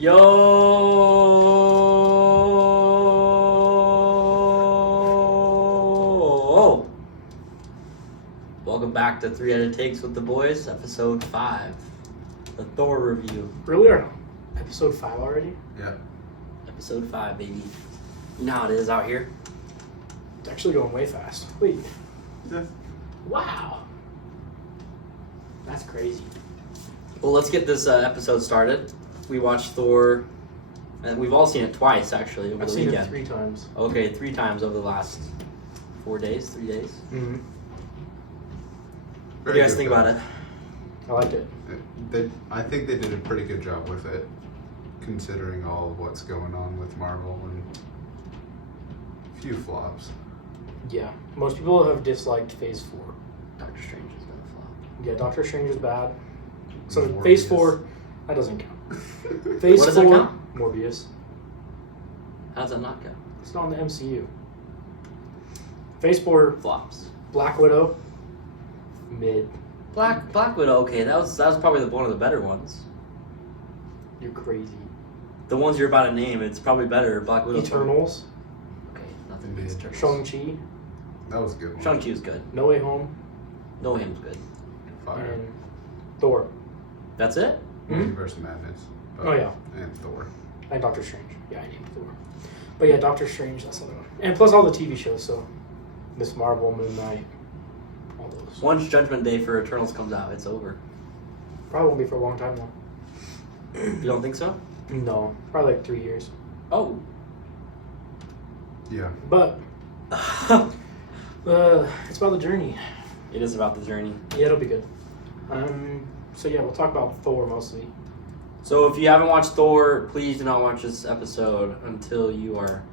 Yo! Welcome back to 300 Takes with the Boys, episode 5. The Thor review. Really? Or episode 5 already? Yeah. Episode 5, baby. You know how it is out here. It's actually going way fast. Wait. Yeah. Wow. That's crazy. Well, let's get this episode started. We watched Thor, and we've all seen it twice, actually, over I've the seen weekend. it 3 times. Okay, 3 times over the last 4 days, 3 days. Mm-hmm. What do you guys think about it? I liked it. I think they did a pretty good job with it, considering all of what's going on with Marvel and a few flops. Yeah. Most people have disliked Phase 4. Doctor Strange is gonna flop. Yeah, Doctor Strange is bad. So Morbius. Phase 4, that doesn't count. Phase What does 4, that count? Morbius. How does that not go? It's not in the MCU. Phase 4, Flops. Black Widow. Mid. Black Widow, okay, that was probably one of the better ones. You're crazy. The ones you're about to name, it's probably better. Black Widow. Eternals. Okay, nothing beats Eternals. Shang-Chi. That was a good one. Shang-Chi was good. No Way Home. No Him's good. Fire. And Thor. That's it? Multiverse of Madness. Oh, yeah. And Thor. And Doctor Strange. Yeah, I named Thor. But yeah, Doctor Strange, that's the other one. And plus all the TV shows, so Miss Marvel, Moon Knight, all those. Once Judgment Day for Eternals comes out, it's over. Probably won't be for a long time though. You don't think so? No, probably like 3 years. Oh. Yeah. But it's about the journey. It is about the journey. Yeah, it'll be good. So yeah, we'll talk about Thor mostly. So if you haven't watched Thor, please do not watch this episode until you are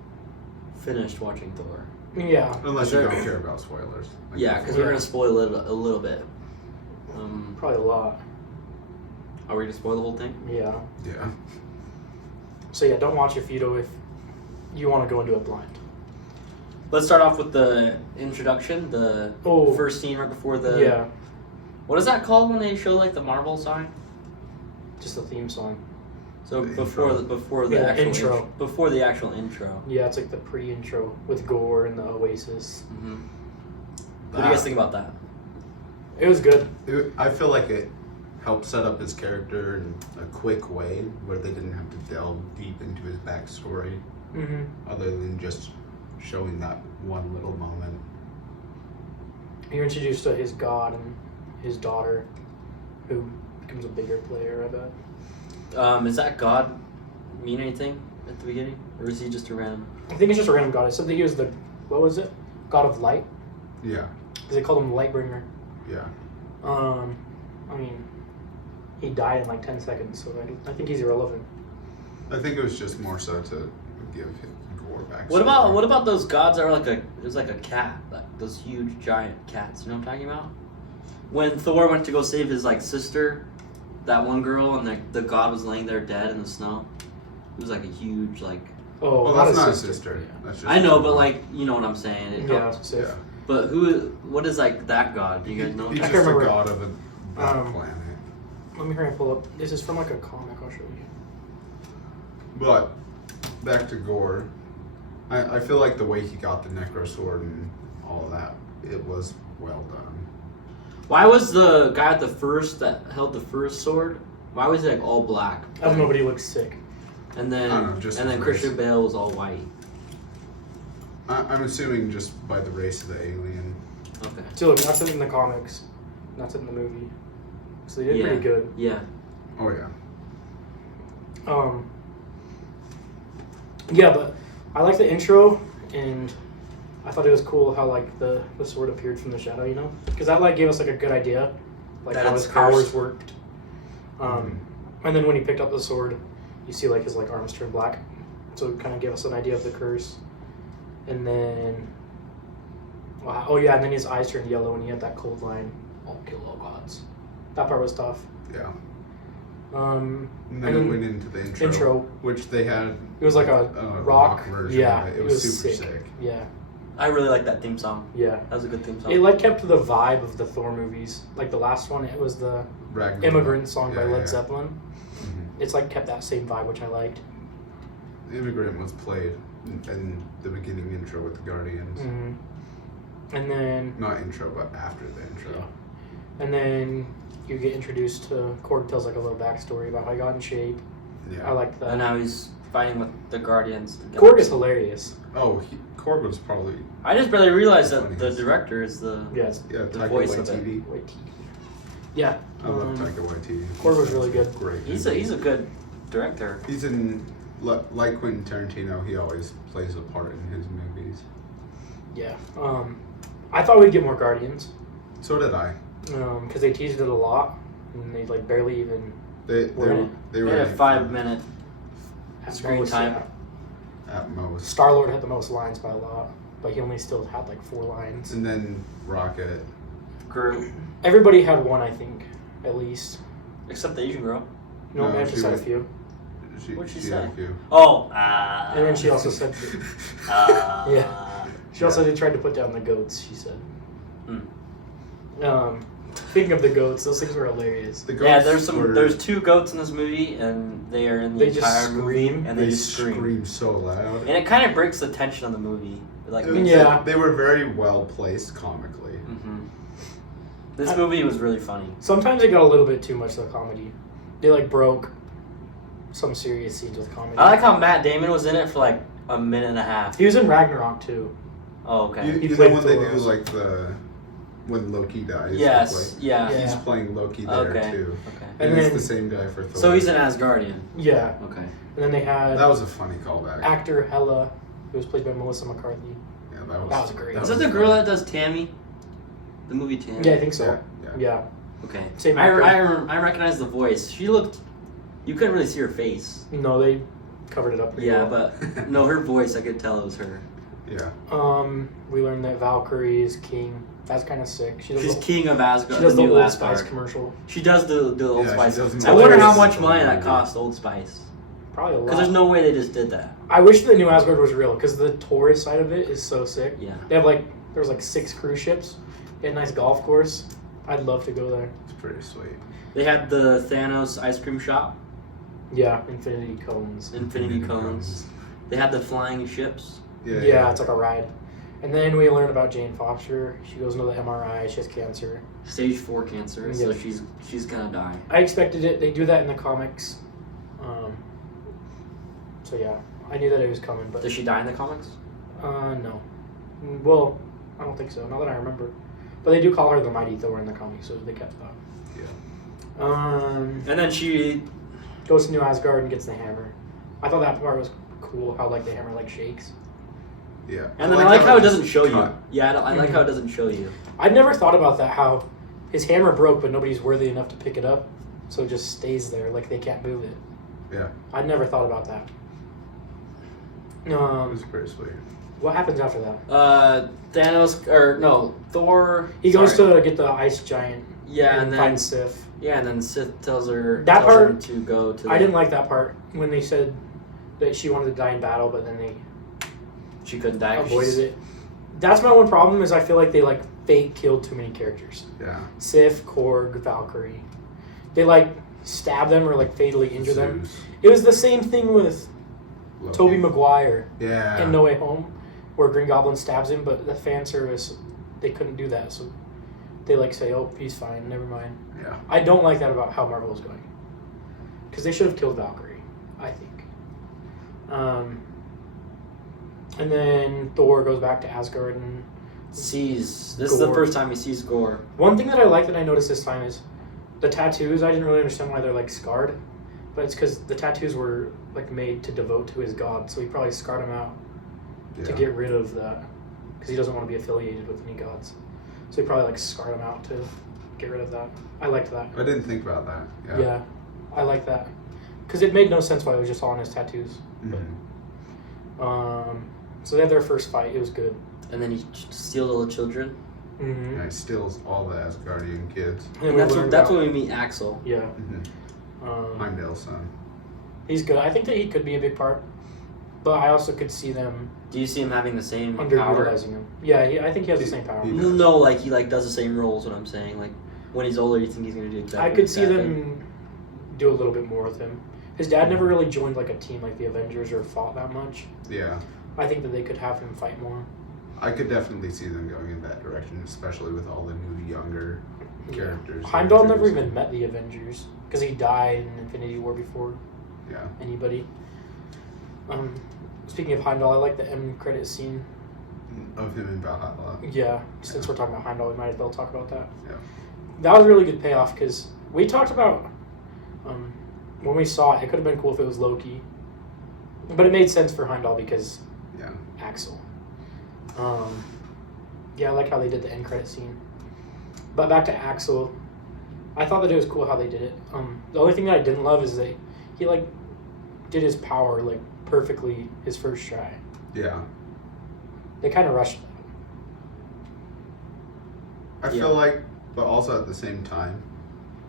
finished watching Thor. Yeah. Unless you don't care about spoilers. Like Yeah, because before. we're going to spoil it a little bit. Probably a lot. Are we going to spoil the whole thing? Yeah. Yeah. So yeah, don't watch if you want to go into it blind. Let's start off with the introduction, the first scene right before the... Yeah. What is that called when they show like the Marvel sign? Just the theme song. So The before intro. the Yeah, actual intro. Before the actual intro. Yeah, it's like the pre-intro with Gore and the Oasis. Mm-hmm. What do you guys think about that? It was good. I feel like it helped set up his character in a quick way where they didn't have to delve deep into his backstory Mm-hmm. other than just showing that one little moment. You're introduced to his god and his daughter, who becomes a bigger player, I bet. Is that God mean anything at the beginning? Or is he just a random... I think it's just a random god. It said that he was the, what was it? God of light? Yeah. Because they called him Lightbringer. Yeah. I mean, he died in like 10 seconds, so I think he's irrelevant. I think it was just more so to give Gore back. What about those gods that are like there's like a cat, like those huge giant cats, you know what I'm talking about? When Thor went to go save his like sister, that one girl, and the god was laying there dead in the snow. It was like a huge like... Oh, Well, that's not his sister. That's just I know, but like, you know what I'm saying. Yeah, it's safe. Yeah. But what is like that god? Do you guys know? He's I just can't a remember. god of a black planet. Let me hurry and pull up. This is from like a comic, I'll show you. But back to Gore, I feel like the way he got the Necro Sword and all of that, it was well done. Why was the guy at the first that held the first sword? Why was he like all black? I don't know, but he looks sick. And then I don't know, just and then his Christian race. Bale was all white. I'm assuming just by the race of the alien. Okay. So look, that's it in the comics. That's it in the movie. So they did pretty good. Yeah. Oh yeah. Yeah, but I like the intro, and I thought it was cool how like the sword appeared from the shadow, you know, because that like gave us like a good idea, like That how it's his powers cursed. worked. And then when he picked up the sword, you see like his like arms turn black, so it kind of gave us an idea of the curse. And then, wow, oh yeah, and then his eyes turned yellow, and he had that cold line, "I'll kill all gods." That part was tough. Yeah. And And then it went into the intro, which they had. It was like a rock version. Yeah, of it. It was super sick. Yeah. I really like that theme song. Yeah. That was a good theme song. It like kept the vibe of the Thor movies. Like the last one, it was the Ragnarok. Immigrant song by Yeah, Led yeah. Zeppelin. Mm-hmm. it's like kept that same vibe, which I liked. The Immigrant was played in the beginning intro with the Guardians. Mm-hmm. And then Not intro, but after the intro. Yeah. And then you get introduced to Korg tells like a little backstory about how he got in shape. Yeah. I liked that. And now he's fighting with the Guardians. Korg is hilarious. Oh, Korg was probably I just barely realized that the Funniest. director is the Yes. the voice of it. Waititi. Yeah. I love Taika Waititi. Korg was really good. Great. He's a good director. He's in like Quentin Tarantino. He always plays a part in his movies. Yeah. I thought we'd get more Guardians. So did I. Because they teased it a lot, and they like barely even They Were in it? they They were had in a it 5-minute at screen most, time. yeah. at most. Star-Lord had the most lines by a lot, but he only still had like 4 lines. And then Rocket. Groot, Everybody had one, I think, at least. except the Asian girl. No, No, Mantis she had a was- few. What'd she had say? a few. Oh, And then she also said, yeah. she also tried to put down the goats, she said. Hmm. Speaking of the goats, those things were hilarious. The Yeah, ghosts were- there's 2 goats in this movie, and they are in the They just entire movie, scream. and they just scream. so loud. And it kind of breaks the tension of the movie. Like, It was- Yeah. They were very well placed comically. hmm This movie was really funny. Sometimes it got a little bit too much of the comedy. They like broke some serious scenes with comedy. I like how Matt Damon was in it for like a minute and a half. He was in Ragnarok too. Oh, okay. You know played when they Thor. do like when Loki dies? Yes, like, yeah. Yeah. He's playing Loki there Okay. too. Okay. And, And it's then- the same guy for Thor. So he's an Asgardian. Yeah. Okay. And then they had That was a funny callback. actor Hella, who was played by Melissa McCarthy. Yeah, That was great. Is that the girl that does Tammy? The movie Tammy? Yeah, I think so. Yeah. Yeah. Okay. Same I actor. recognize the voice. She looked. You couldn't really see her face. No, they covered it up pretty Yeah, well. but no, her voice, I could tell it was her. Yeah. We learned that Valkyrie is king. That's kind of sick. She does She's the, king of Asgard. she does the new Old Asgard. Spice commercial. She does the Old Yeah, she Spice. does I wonder how hilarious much money that movie. cost, Old Spice. Probably a lot. Because there's no way they just did that. I wish the new Asgard was real because the tourist side of it is so sick. Yeah. They have there was 6 cruise ships. They had a nice golf course. I'd love to go there. It's pretty sweet. They had the Thanos ice cream shop, Yeah, infinity cones. Infinity Cones. They had the flying ships. Yeah, it's like a ride. And then we learned about Jane Foster. She goes into the MRI. She has cancer. Stage 4 cancer, so Yeah. she's gonna die. I expected it. They do that in the comics. So yeah, I knew that it was coming, but Does she die in the comics? no. Well, I don't think so. Not that I remember. But they do call her the Mighty Thor in the comics, so they kept that. Yeah. And then she. Goes to New Asgard and gets the hammer. I thought that part was cool. How the hammer shakes. Yeah. And then I like how it doesn't just show you. cut. Yeah, I like how it doesn't show you. I'd never thought about that. How his hammer broke, but nobody's worthy enough to pick it up, so it just stays there. Like they can't move it. Yeah. I'd never thought about that. It was pretty sweet. What happens after that? Thor. He goes to get the ice giant. Yeah, and then finds Sif. Yeah, and then Sith tells her That part- him to go to. I didn't like that part when they said that she wanted to die in battle, but then they She couldn't die. avoided it. That's my one problem. Is I feel like they fake killed too many characters. Yeah. Sif, Korg, Valkyrie. They stab them or fatally injure them. Zeus, It was the same thing with Loki. Tobey Maguire Yeah. in No Way Home, where Green Goblin stabs him, but the fan service, they couldn't do that, so they say, "Oh, he's fine, never mind." Yeah. I don't like that about how Marvel is going, because they should have killed Valkyrie, I think. And then Thor goes back to Asgard, and Sees. This is the Gore. first time he sees Gore. one thing that I like that I noticed this time is the tattoos. I didn't really understand why they're scarred, but it's because the tattoos were made to devote to his god, so he probably scarred him out to get rid of that, because he doesn't want to be affiliated with any gods. So he probably scarred him out to get rid of that. I liked that. I didn't think about that. Yeah. Yeah, I like that, because it made no sense why it was just all on his tattoos. Mhm. So they had their first fight. It was good. And then he steals all the children. Mm-hmm. Yeah, he steals all the Asgardian kids. And that's when we meet Axel. Yeah. Mm-hmm. Heimdall's son. He's good. I think that he could be a big part, but I also could see them Do you see him having the same power? underutilizing him. Yeah, I think he has the same power. he- No, he does the same roles. What I'm saying, when he's older, you think he's gonna do exactly. I could see the same them do a little bit more with him. His dad never really joined like a team like the Avengers or fought that much. Yeah. I think that they could have him fight more. I could definitely see them going in that direction, especially with all the new younger characters. Heimdall never even met the Avengers because he died in Infinity War before Yeah. anybody. Speaking of Heimdall, I like the end credit scene. Of him in Valhalla. Yeah, since we're talking about Heimdall, we might as well talk about that. Yeah. That was a really good payoff because we talked about when we saw it. It could have been cool if it was Loki, but it made sense for Heimdall because Yeah. Axel. Yeah, I like how they did the end credit scene. But back to Axel, I thought that it was cool how they did it. The only thing that I didn't love is that he like did his power like perfectly his first try. Yeah. They kind of rushed that. I feel like, but also at the same time,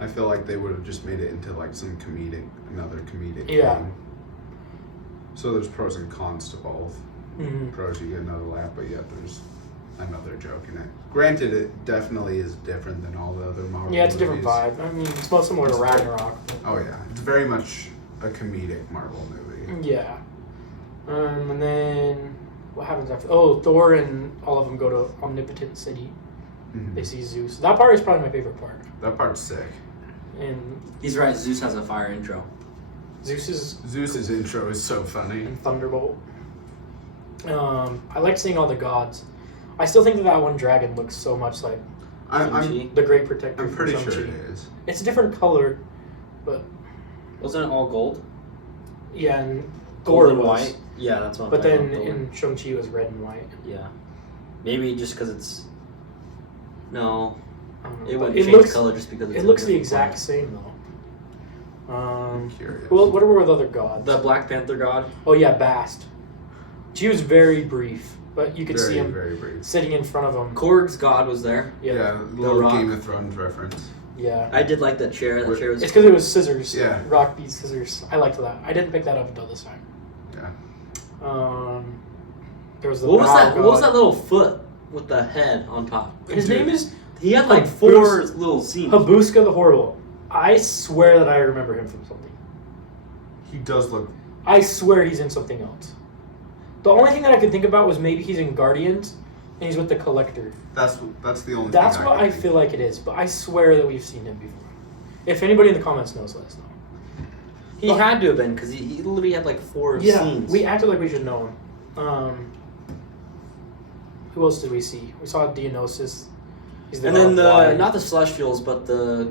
I feel like they would have just made it into like another comedic Yeah. thing. So there's pros and cons to both. Mm-hmm. Pros, you get another laugh, but yet there's another joke in it. Granted, it definitely is different than all the other Marvel Yeah, it's a different movies. vibe. I mean, it's most similar to Ragnarok. Oh yeah, it's very much a comedic Marvel movie. Yeah. And then what happens after? Oh, Thor and all of them go to Omnipotent City. Mhm. They see Zeus. That part is probably my favorite part. That part's sick. And He's right. Zeus has a fire intro. Zeus's intro is so funny. and Thunderbolt. I like seeing all the gods. I still think that one dragon looks so much like I'm the Great Protector. I'm from pretty Shang-Chi. sure it is. It's a different color, but Wasn't it all gold? yeah, and Gold Thor and was. white. Yeah, that's what I'm But talking then about, Thor. in Shang-Chi it was red and white. Yeah. Maybe just because it's. No. I don't know. It But wouldn't it change looks color just because it's it a looks the different exact color. same though. I'm curious. Well, what were the other gods? The Black Panther god. Oh yeah, Bast. She was very brief, but you could very, see him very brief. sitting in front of him. Korg's god was there. Yeah, little Rock. Game of Thrones reference. Yeah. I did like that chair. That chair was. It's because it was scissors. Yeah. Rock beat scissors. I liked that. I didn't pick that up until this time. Yeah. There was the What was Bow that? God. What was that little foot with the head on top? His Dude. name is He had like Habus- 4 little scenes. Habuska the Horrible. I swear that I remember him from something. He does look. I swear he's in something else. The only thing that I could think about was maybe he's in Guardians and he's with the Collector. That's the only. That's thing what can I think feel like it is, but I swear that we've seen him before. If anybody in the comments knows, let us know. He had to have been because he literally had like 4 Yeah, scenes. we acted like we should know him. Who else did we see? We saw Dionysus. He's and then god of water. not the Celestials, but the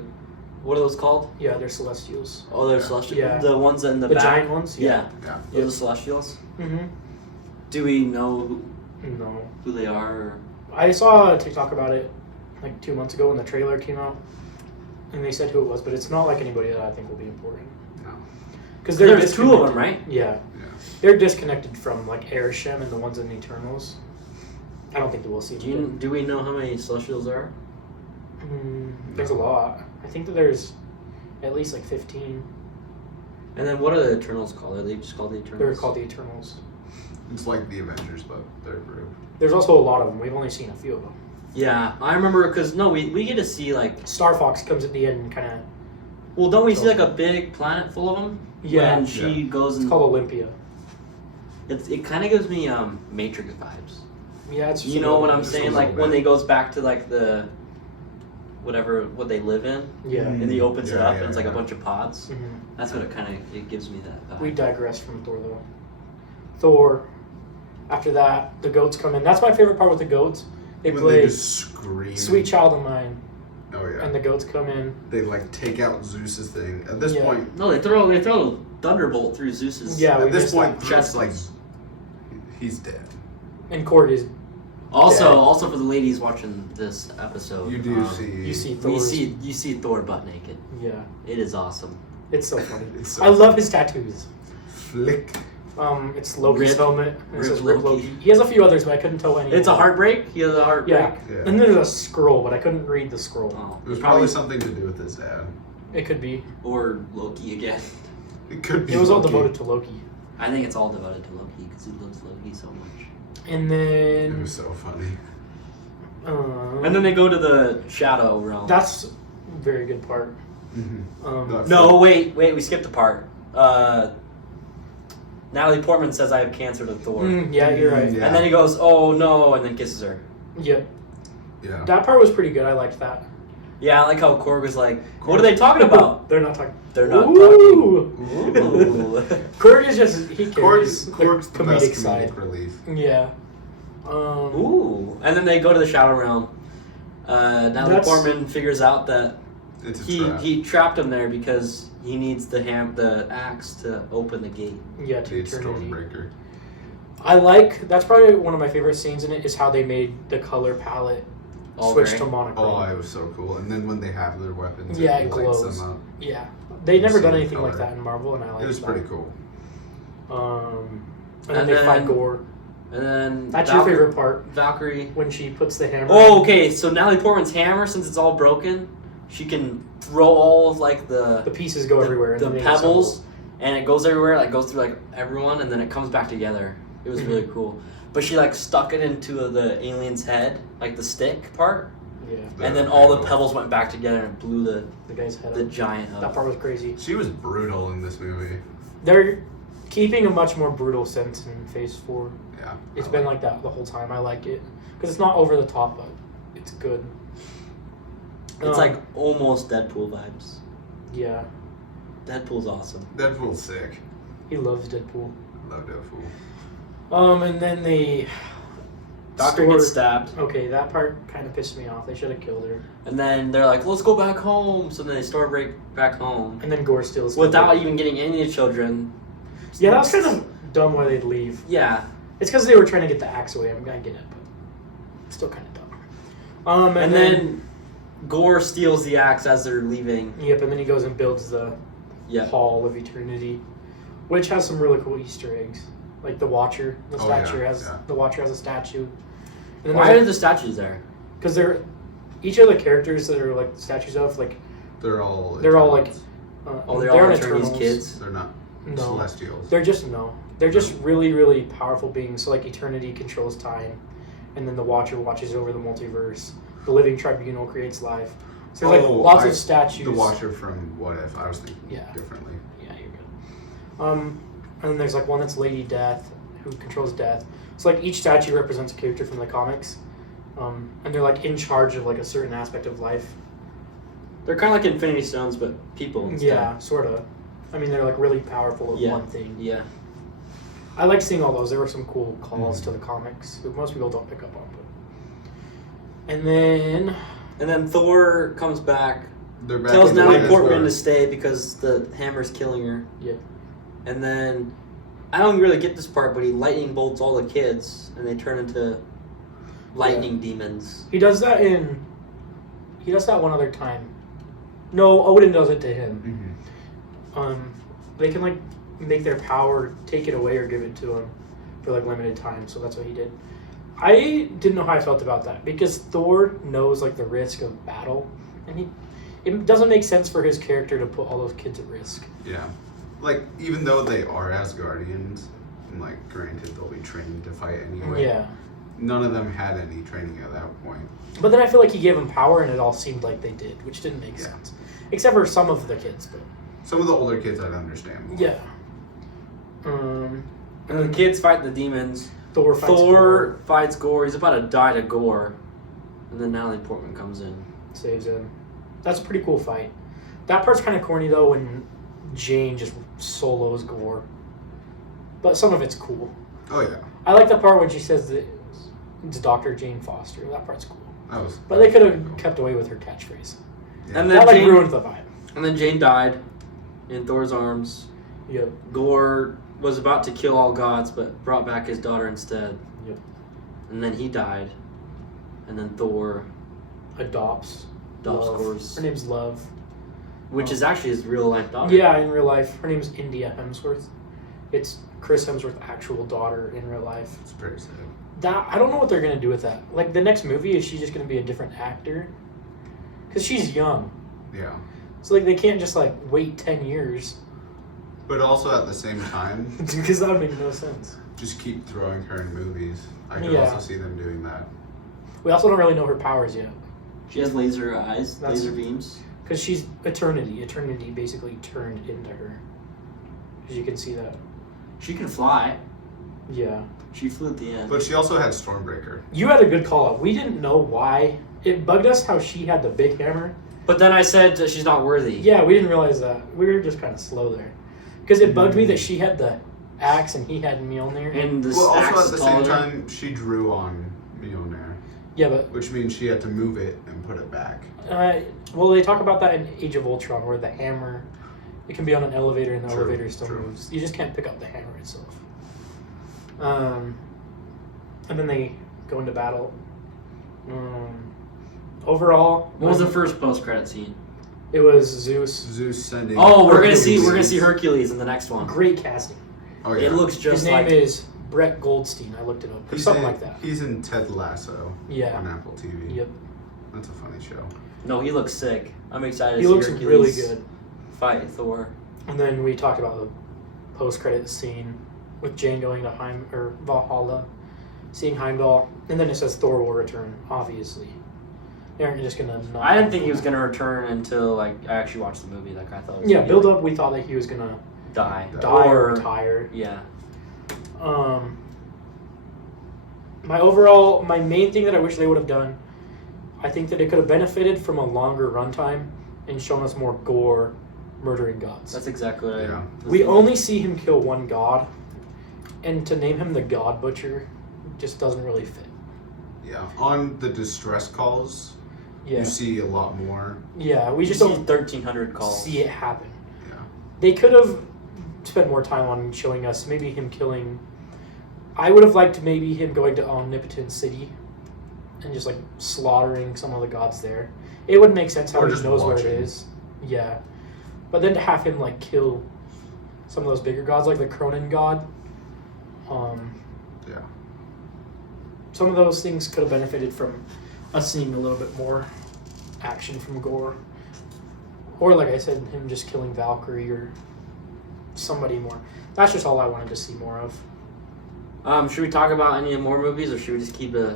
what are those called? Yeah, they're Celestials. Oh, they're Yeah. Celestials. Yeah. The ones in the The back. giant ones? Yeah. Yeah. You're the Celestials. Mm-hmm. Do we know No. who they are? Or? I saw a TikTok about it like 2 months ago when the trailer came out. And they said who it was, but it's not like anybody that I think will be important. No. Because There's 2 of them, right? Yeah. Yeah. They're disconnected from like Arishem and the ones in Eternals. I don't think that we'll see them. Do we know how many Celestials there are? There's a lot. I think that there's at least like 15. And then what are the Eternals called? Are they just called the Eternals? They're called the Eternals. It's like the Avengers, but their group. There's also a lot of them. We've only seen a few of them. Yeah, I remember because we get to see like. Star Fox comes at the end and kind of. Well, don't we see So- like a big planet full of them? Yeah. When she goes It's and called Olympia. it kind of gives me Matrix vibes. Yeah, it's. You know what I'm Just a saying? little Like when bit. they goes back to like the what they live in, Yeah. and he opens it Yeah, up yeah, and it's like a yeah. bunch of pods. hmm That's what it gives me that vibe. We digress from Thor though. Thor. After that, the goats come in. That's my favorite part with the goats. They When play they just scream. "Sweet Child of Mine," Oh yeah. and the goats come in. They like take out Zeus's thing. At this Yeah. point, No, they throw Thunderbolt through Zeus's. Yeah, we at this missed point, that. Thor's like, he's dead. And Korg is. Also, Yeah. also for the ladies watching this episode, You do You see you Thor. see Thor butt naked. Yeah, It is awesome. it's so funny. It's so I love his tattoos. Flick. It's Loki's Rip- helmet. And it Rip says Rip Loki. Loki. He has a few others, but I couldn't tell any. It's a heartbreak. He has a heartbreak. Yeah. Yeah. And there's a scroll, but I couldn't read the scroll. Oh, It was probably something to do with his dad. It could be. or Loki again. It could be. It was all Loki. devoted to Loki. I think it's all devoted to Loki because he loves Loki so much. And It then. was so funny. And then they go to the Shadow Realm. That's a very good part. Mm-hmm. Um, No, wait, we skipped a part. Natalie Portman says I have cancer to Thor. Yeah, you're right. Yeah. And then he goes, oh no, and then kisses her. Yep. Yeah. That part was pretty good. I liked that. Yeah, I like how Korg was like, what are they talking about? They're not talking. They're not Ooh. talking. Ooh. Korg is just, he carries Korg's the the best comedic side. relief. Yeah. Ooh. And then they go to the Shadow Realm. Natalie Portman figures out that It's a trap. he trapped him there because he needs the axe to open the gate. Yeah, to It's eternity. Stormbreaker. That's probably one of my favorite scenes in it is how they made the color palette All switch gray. to monochrome. Oh, it was so cool. And then when they have their weapons, Yeah, it lights glows. them up. Yeah. They'd never You done see the anything like color. that in Marvel, and I liked It was that. pretty cool. And then they fight Gore. And then That's your favorite part, Valkyrie. when she puts the hammer. Oh, okay. So Natalie Portman's hammer, since it's all broken, she can throw all of like The pieces go everywhere. And the then they pebbles, assemble. and it goes everywhere. Like goes through like everyone, and then it comes back together. It was really cool. But she like stuck it into the alien's head, like the stick part, Yeah. and then all the pebbles went back together and blew The guy's head the up. giant That up. part was crazy. She was brutal in this movie. They're keeping a much more brutal sense in Phase 4. Yeah. It's been like that the whole time. I like it. Because it's not over the top, but it's good. It's like almost Deadpool vibes. Yeah. Deadpool's awesome. Deadpool's sick. He loves Deadpool. I love Deadpool. And then the Doctor gets stabbed, Okay, that part kind of pissed me off. They should have killed her. and then they're like, "Let's go back home." So then they break back home And then Gore steals without even getting any children. Yeah, that was kind of dumb why they'd leave. Yeah. It's because they were trying to get the axe away. I get it, but it's still kind of dumb. And then Gore steals the axe as they're leaving. Yep, and then he goes and builds the Yeah. Hall of Eternity, which has some really cool Easter eggs. Like the Watcher, the Watcher has a statue. And then Why are the statues there? Because they're each of the characters that are like statues of like They're all like Eternals. They're all aren't Eternity's Eternals. kids. They're not No, Celestials. they're just really really powerful beings. So like Eternity controls time, and then the Watcher watches over the multiverse. The Living Tribunal creates life. So there's like lots of statues. The Watcher from What If. I was thinking Yeah. differently. Yeah, you're good. And then there's like one that's Lady Death, who controls death. So like each statue represents a character from the comics, and they're like in charge of like a certain aspect of life. They're kind of like Infinity Stones, but people instead. Yeah, sort of. I mean, they're like really powerful of one thing. Yeah. I like seeing all those. There were some cool calls to the comics that most people don't pick up on. But... And then Thor comes back, They're back tells in the Natalie West Portman War. to stay because the hammer's killing her. Yeah. And then I don't really get this part, but he lightning bolts all the kids, and they turn into lightning demons. He does that one other time. No, Odin does it to him. Mhm. They can like make their power, take it away or give it to him for like limited time. So that's what he did. I didn't know how I felt about that because Thor knows like the risk of battle, and it doesn't make sense for his character to put all those kids at risk. Yeah. Like, even though they are Asgardians, and like, granted, they'll be trained to fight anyway. Yeah. None of them had any training at that point. But then I feel like he gave them power, and it all seemed like they did, which didn't make sense, except for some of the kids. But Some of the older kids I'd understand more. yeah. And the kids fight the demons. Thor Fights Gore. He's about to die to Gore. And then Natalie Portman comes in. saves him. That's a pretty cool fight. That part's kind of corny though when Jane just solos Gore. But some of it's cool. Oh, yeah. I like the part when she says that it's Dr. Jane Foster. That part's cool. But they could have kept away with her catchphrase. Yeah. And That then like ruined the vibe. And then Jane died in Thor's arms. Yep. Gore was about to kill all gods, but brought back his daughter instead. Yep. And then he died. And then Thor Adopts adopts Love. Gore's, Her name's Love. which is actually his real life daughter. Yeah, in real life. Her name's India Hemsworth. It's Chris Hemsworth's actual daughter in real life. It's pretty sad. I don't know what they're going to do with that. Like, the next movie, is she just going to be a different actor? Because she's young. Yeah. So, like, they can't just, like, wait 10 years. But also at the same time, Because that would make no sense. just keep throwing her in movies. I could Yeah. also see them doing that. We also don't really know her powers yet. She has laser eyes, That's- laser beams. Because she's Eternity. Eternity basically turned into her. because you can see that. She can fly. Yeah. She flew at the end. But she also had Stormbreaker. You had a good call out. We didn't know why. It bugged us how she had the big hammer. But then I said that she's not worthy. Yeah, we didn't realize that. We were just kind of slow there. Because it bugged me that she had the axe and he had Mjolnir. And the Well, axe also at the taller. same time, she drew on Mjolnir, Yeah, but which means she had to move it and put it back. well, they talk about that in Age of Ultron, where the hammer, it can be on an elevator and the True, elevator still true. moves. You just can't pick up the hammer itself. And then they go into battle. Overall, What was the first post-credit scene? it was Zeus. Zeus sending. Oh, we're gonna Hercules. see Hercules in the next one. Great casting. Oh yeah. It looks His just name like is Brett Goldstein. I looked it up. Or He's something in, like that. He's in Ted Lasso Yeah. on Apple TV. Yep. That's a funny show. No, he looks sick. I'm excited He to see looks Hercules really good. fight Thor. And then we talked about the post-credit scene with Jane going to Valhalla, seeing Heimdall, and then it says Thor will return. Obviously, they aren't just gonna. Not I didn't think he was gonna return until like I actually watched the movie. Like I thought. It was Yeah, gonna build be, up. We thought that he was gonna die. die or Or retire. yeah. My main thing that I wish they would have done, I think that it could have benefited from a longer runtime and shown us more gore, murdering gods. That's exactly what Yeah. We only see him kill one god, and to name him the God Butcher just doesn't really fit. Yeah. On the distress calls, Yeah, you see a lot more. yeah, we We just just don't 1,300 calls. see it happen. Yeah. They could have spent more time on showing us maybe him killing. I would have liked maybe him going to Omnipotent City and just like slaughtering some of the gods there. It would make sense how Or he just knows where it watching. is. Yeah, but then to have him like kill some of those bigger gods, like the Cronin god. Yeah. Some of those things could have benefited from us seeing a little bit more action from Gore. Or, like I said, him just killing Valkyrie or somebody more. That's just all I wanted to see more of. Should we talk about any more movies, or should we just keep a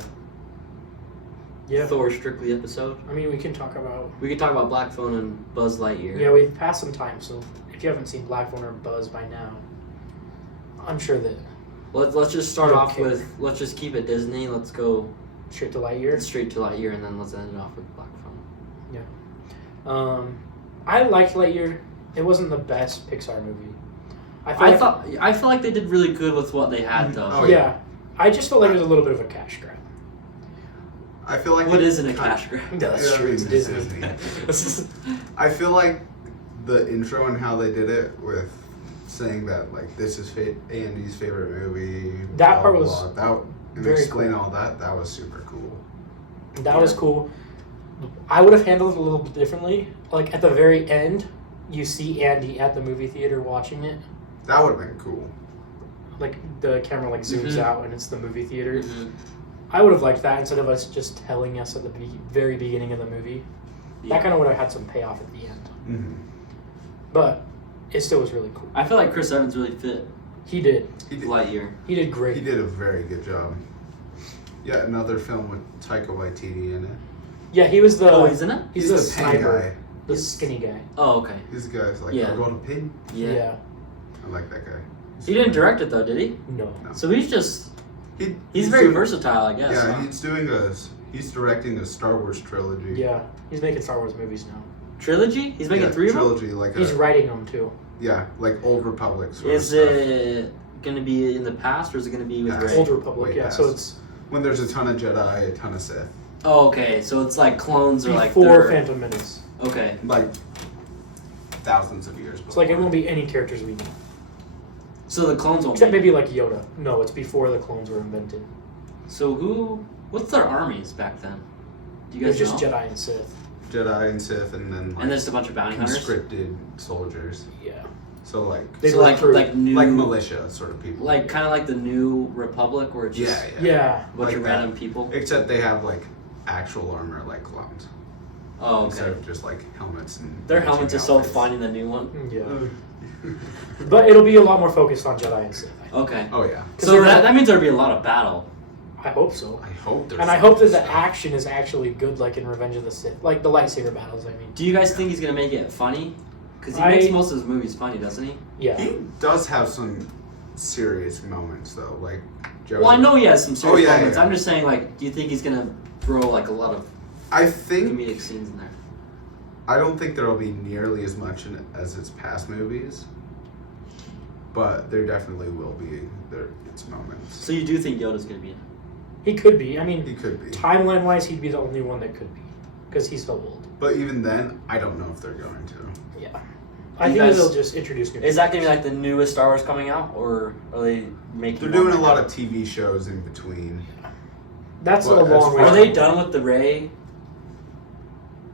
Yeah. Thor strictly episode? I mean, we can talk about... We could talk about Black Phone and Buzz Lightyear. Yeah, we've passed some time, so if you haven't seen Black Phone or Buzz by now, I'm sure that Let's just start You don't off care. with, let's just keep it Disney. Let's go straight to Lightyear. straight to Lightyear, and then let's end it off with Black Phone. I liked Lightyear. It wasn't the best Pixar movie. I felt like they did really good with what they had, though. Oh, yeah. I just felt like it was a little bit of a cash grab. I feel like What it isn't a kind- cash grab? That's Yeah, I true. mean, It's it's Disney. I feel like the intro and how they did it with saying that like this is Andy's favorite movie. That part blah, was blah, that, and very explain cool. all that. That was super cool. That was cool. I would have handled it a little bit differently. Like at the very end, you see Andy at the movie theater watching it. That would have been cool. Like the camera like zooms Mhm. out and it's the movie theater. Mhm. I would have liked that instead of us just telling us at the very beginning of the movie. Yeah. That kind of would have had some payoff at the end. Mm-hmm. But it still was really cool. I feel like Chris Evans really fit He did. He did. Lightyear. He did great. He did a very good job. Yet another film with Taika Waititi in it. Yeah, he was the. Oh, he's in it? He's the pen sniper. guy. The skinny guy. Oh, okay. He's the guy who's like, Yeah. I'm going to pin. Yeah. I like that guy. He didn't direct it though, did he? No. No. So he's just He, he's very doing- versatile, I guess. Yeah, huh? he's directing a Star Wars trilogy. Yeah, he's making Star Wars movies now. Trilogy? He's making 3 of them? trilogy, like He's writing them too. like Old Republic sort Is of stuff. it gonna be in the past, or is it gonna be with Past. Rey? Old Republic, Way yeah. past. So it's When there's a ton of Jedi, a ton of Sith. Oh, okay. So it's like clones, or like before they're... Phantom Menace. Okay. Like thousands of years before. It's like it won't be any characters we know. So the clones won't Except be. maybe like Yoda. No, it's before the clones were invented. So what's their armies back then? Do you It was guys just know? Jedi and Sith. Jedi and Sith, and then like And there's a bunch of bounty hunters? conscripted soldiers. Yeah. So like They So like recruit. new... like militia sort of people. Like kind of like the new Republic, where it's just Yeah. a bunch Like of that. random people. Except they have like actual armor like clones. Oh, Instead okay. of just like helmets and Their matching helmets are so outfits. fun in the new one. Yeah. But it'll be a lot more focused on Jedi and Sith. I think. Okay. Oh yeah. 'Cause So they're- that means there'll be a lot of battle. I hope so. I hope there's And I hope that the stuff. action is actually good, like in Revenge of the Sith. Like the lightsaber battles, I mean. Do you guys think he's gonna make it funny? Because he makes most of his movies funny, doesn't he? Yeah. He does have some serious moments though, like. Well, I know he has some serious moments. Yeah. I'm just saying, like, do you think he's gonna throw like a lot of comedic scenes in there? I don't think there'll be nearly as much as its past movies, but there definitely will be its moments. So you do think Yoda's gonna be in it? He could be. I mean, He could be. Timeline-wise, he'd be the only one that could be. Because he's so old. But even then, I don't know if they're going to. Yeah. I think they'll just introduce new Is that gonna be like the newest Star Wars coming out, or are they making? They're doing a lot of TV shows in between. That's Well, a long way. Are they done with the Rey?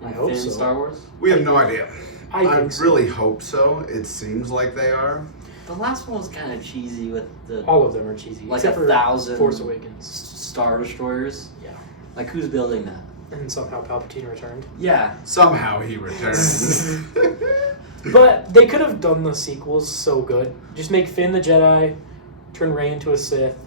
I hope so. Star Wars. We have no idea. I think so. really hope so. It seems like they are. The last one was kind of cheesy with the All of them are cheesy. like except for 1,000 Force Awakens. Star Destroyers. Yeah. Like who's building that? And somehow Palpatine returned. Yeah. Somehow he returns. But they could have done the sequels so good. Just make Finn the Jedi, turn Rey into a Sith.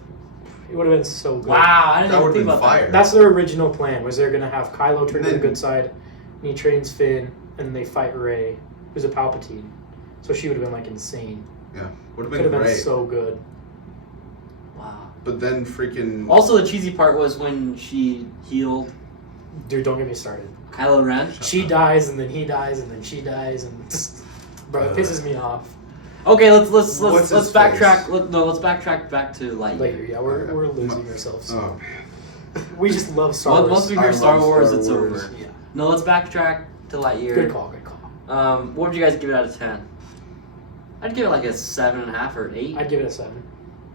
It would have been so good. Wow, I didn't That even would've think been about fire. that. That's their original plan. Was they're gonna have Kylo turn to the Then- good side, and he trains Finn, and they fight Rey, who's a Palpatine. So she would have been like insane. Yeah, would have Could been have been great. so good. Wow. But then freaking. Also, the cheesy part was when she healed Dude, don't get me started. Kylo Ren. She dies, and then he dies, and then she dies, and bro, it pisses me off. Okay, let's What's backtrack. his Let's backtrack back to Lightyear. Later, yeah, we're losing ourselves. Oh, We just love Star Wars. Once we I hear love Star Wars, Star it's Wars. over. Yeah. No, let's backtrack to Lightyear. Good call, good call. What would you guys give it out of 10? I'd give it like a 7.5 or an 8. I'd give it a 7.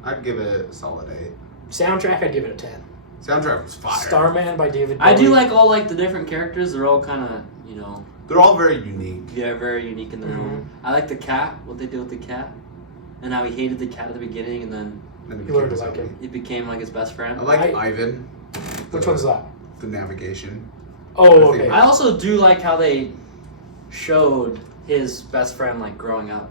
I'd give it a solid 8. Soundtrack, I'd give it a 10. Soundtrack was fire. Starman by David Bowie. I do like all like the different characters. They're all kind of They're all very unique. yeah, very unique in their own. I like the cat. What they did with the cat, and how he hated the cat at the beginning, and then And You learned to like him. it became like his best friend. I like I- Ivan. Which the- one's that? The navigation. Oh, I okay. think- I also do like how they showed his best friend like growing up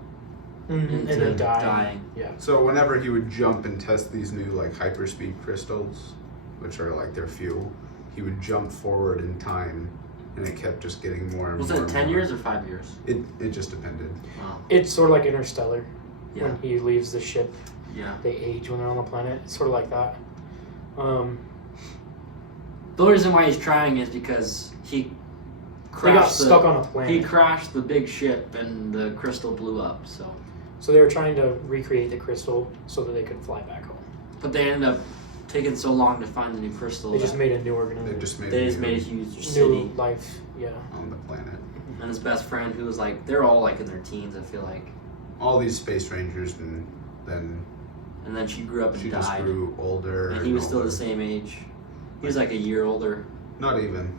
Mhm, into and then dying. Yeah. So whenever he would jump and test these new like hyperspeed crystals, which are like their fuel, he would jump forward in time, and it kept just getting more and Was more. it and 10 more. years or 5 years? It just depended. Wow. It's sort of like Interstellar. Yeah. When he leaves the ship, Yeah. they age when they're on the planet. It's sort of like that. The reason why he's trying is because he They crashed. got stuck on a planet. He crashed the big ship and the crystal blew up. So they were trying to recreate the crystal so that they could fly back home. But they ended up taking so long to find the new crystal. They just that made a new They organism. just made they a just new made a huge New city. life. Yeah. on the planet. And his best friend, who was like, they're all like in their teens, I feel like. All these space rangers, and then And then she grew up and she just died. grew older. And he was still older. the same age. He was like a year older. Not even.